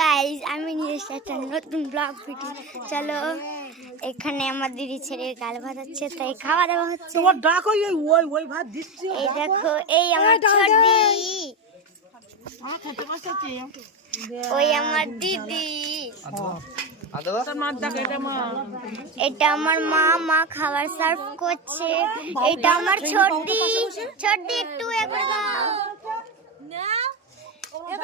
Guys আমি নিয়ে এসেছি একটা নতুন ব্লগ ভিডিও। চলো এখানে আমার দিদি ছেড়ে গাল ভাত হচ্ছে, তাই খাওয়া দাওয়া হচ্ছে। তোমার ডাকো ওই ভাত দিচ্ছি। এই দেখো এই আমার ছোটি, ওই আমার দিদি, এটা আমার মা, মা খাবার সার্ভ করছে। এটা আমার ছোটি, ছোটি একটু একবার দাও।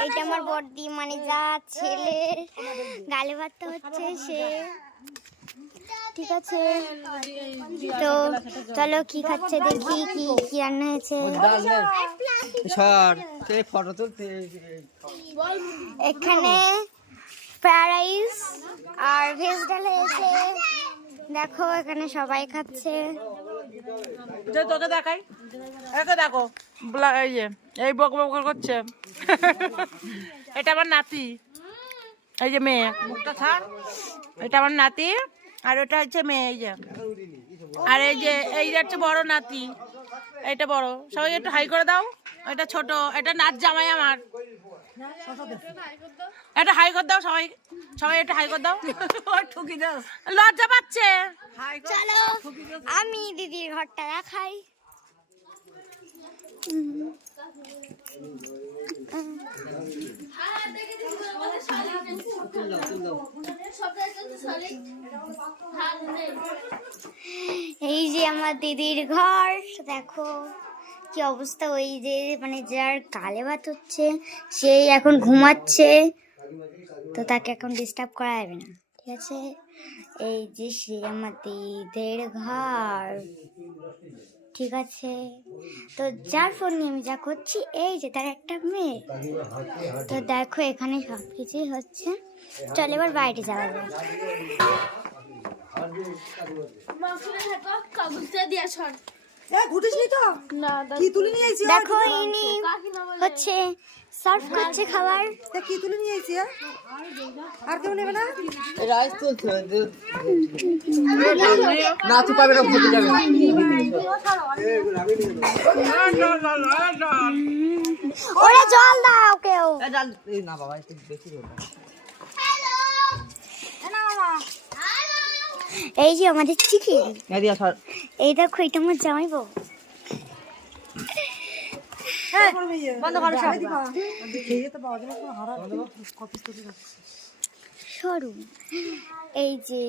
এটা আমার বড়দি মানে যা ছেলে, গালে ভাতটা হচ্ছে সে। ঠিক আছে, তো চলো কি খাচ্ছে দেখি, কি কি রান্না হয়েছে। এখানে ফ্রাইড রাইস আর ভেজ ডাল হয়েছে। দেখো এখানে সবাই খাচ্ছে। তোকে দেখাই, একে দেখো এই বক বক করছে। এটা আমার নাতি, এই যে মেয়ে, মুখটা ছাড়। এটা আমার নাতি আর ওটা হচ্ছে মেয়ে, এই যে। আর এই যে হচ্ছে বড় নাতি, এইটা বড়। সবাই একটু হাই করে দাও। এটা ছোট, এটা নাচ জামাই আমার। এটা হাই করে দাও সবাই, সবাই একটু হাই করে দাও। লজ্জা পাচ্ছে। চলো আমি দিদির ঘরটা দেখাই। এই যে আমার দিদির ঘর, দেখো কি অবস্থা। ওই যে মানে যার গালে ভাত হচ্ছে সেই এখন ঘুমাচ্ছে, তো তাকে এখন ডিস্টার্ব করা যাবে না, ঠিক আছে। এই যে সে আমার দিদির ঘর, ঠিক আছে। তো যার ফোন নিয়ে আমি যা করছি, এই যে তার একটা মেয়ে। তো দেখো এখানে সব কিছুই হচ্ছে। চল এবার বাইরে যাওয়া যায়। দেখো ইনি হচ্ছে সার্ভ করছে খাবার। কি তুলে নিয়ে এসেছি? আর কেউ নেবে না? রাইস তুলছে না, তুই পাবে না, ভুলে যাবে। ওরে জল দাও কেউ। না বাবা, একটু বেশি দেবো। এই যে আমাদের চিকেন, এই দেখো এটা আমার জামাই বউ। সরু এই যে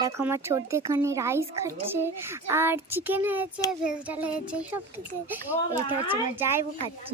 দেখো আমার ছোট এখানে রাইস খাচ্ছে, আর চিকেন হয়েছে, ভেজ ডাল হয়েছে, সব কিছু। এইটা হচ্ছে আমার জামাই বউ খাচ্ছে।